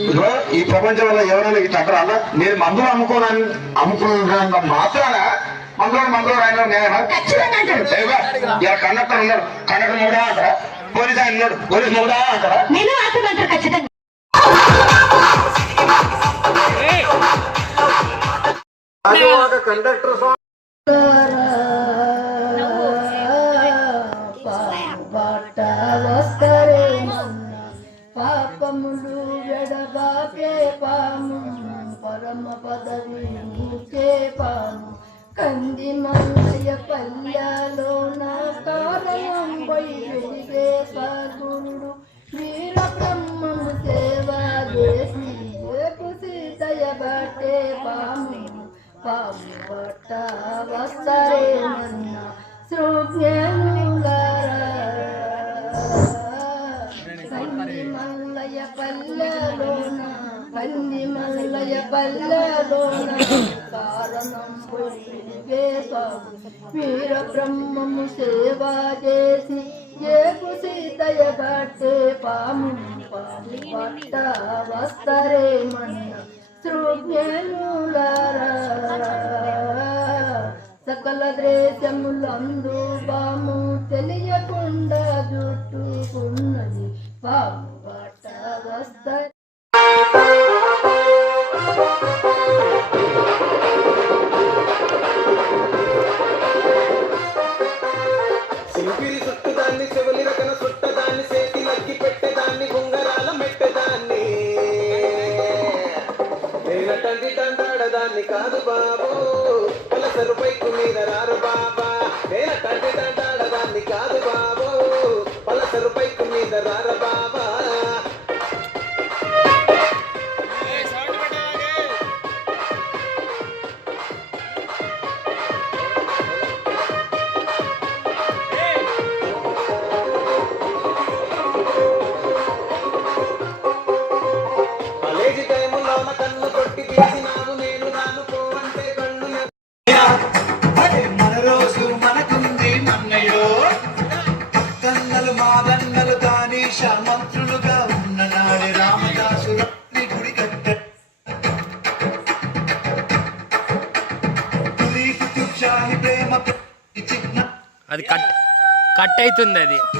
ఇదిగో ఈ ప్రపంచంలో ఎవరైనా ఇట్లా అంటారా నేను మందులు అమ్ముకోనని అమ్ముకున్న మాత్రాన మందులో మందులో ఆయన ఖచ్చితంగా అంటాడు. ఇలా కండక్టర్ ఉన్నాడు. కండక్టర్ మూడా అంటారా? పోలీస్ ఆయన ఉన్నాడు. పోలీస్ మూడా అంటారా? నేను ఖచ్చితంగా. ఒక కండక్టర్ పాము కంది మల్లయ పల్లెలో నా కారణం పోయి వెలిగే సాగురుడు వీర బ్రహ్మము సేవా చేసి సీతయ బట్టే పాము పాము పట్ట వస్తరే నన్న కంది మల్లయ పల్లెలోన కంది మల్లయ పల్లెలోన కారణం వీర బ్రహ్మము సేవ చేసి ఏపు సీతయ గట్టే పాము పట్ట వస్తరే మన సకల ద్రేశములందు బాము తెలియకుండా జుట్టుకున్నది బాము పట్ట వస్తరే కాదు బాబు. పలసరు పైకు మీద రారు బాబా. నేనటండి దండాడదాన్ని కాదు బాబు. పలసరు పైకు మీద రారు బాబా. కట్ అవుతుంది అది.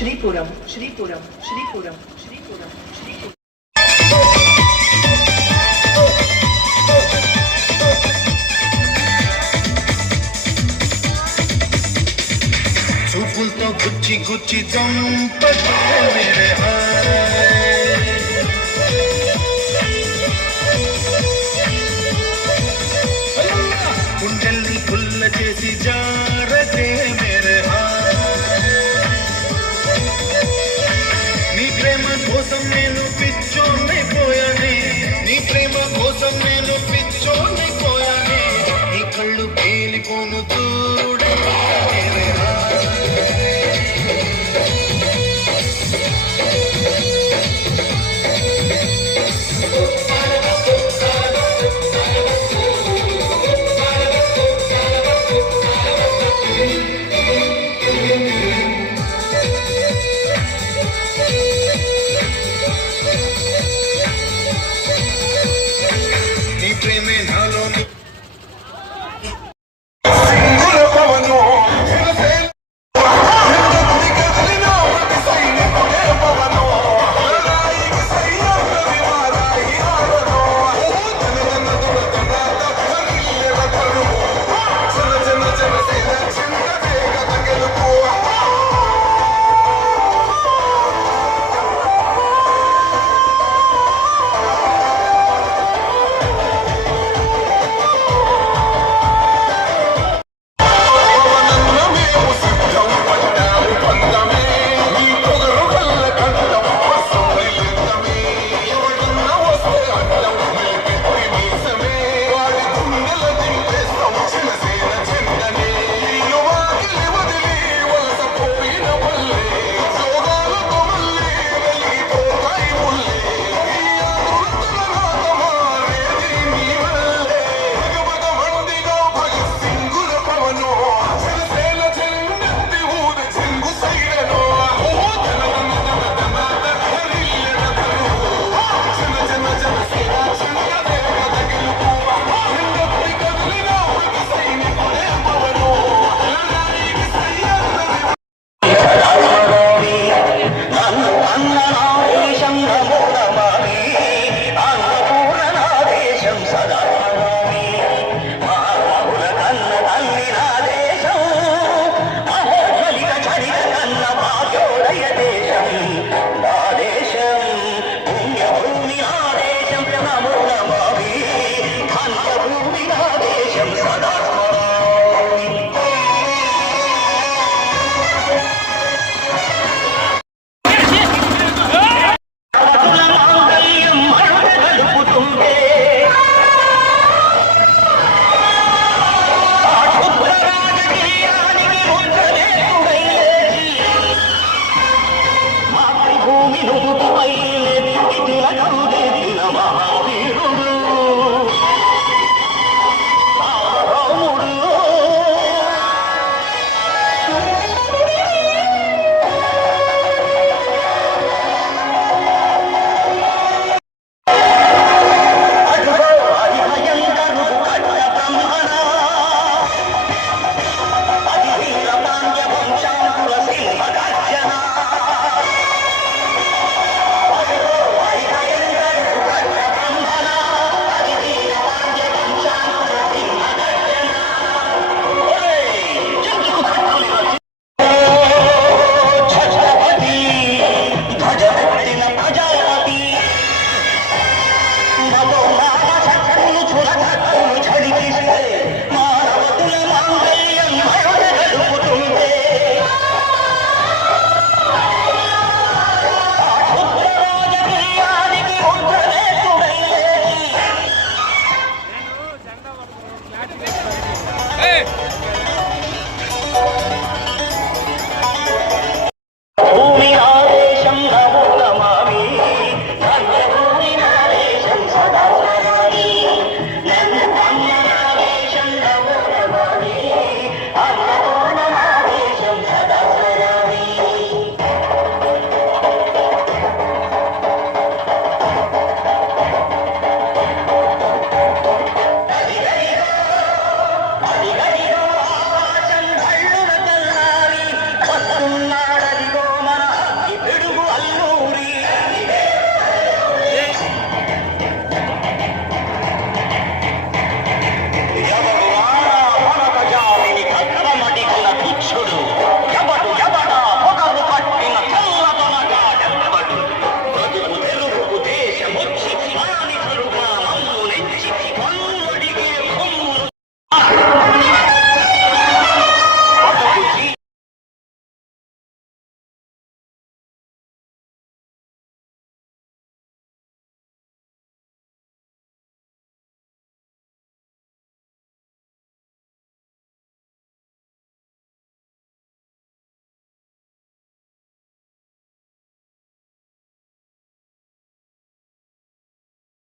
श्रीपुरम श्रीपुरम श्रीपुरम श्रीपुरम श्रीपुरम చూపులతో గుచ్చి గుచ్చి చంప కోసం నేను పిచ్చోన్నైపోయానే నీ ప్రేమ కోసం నేను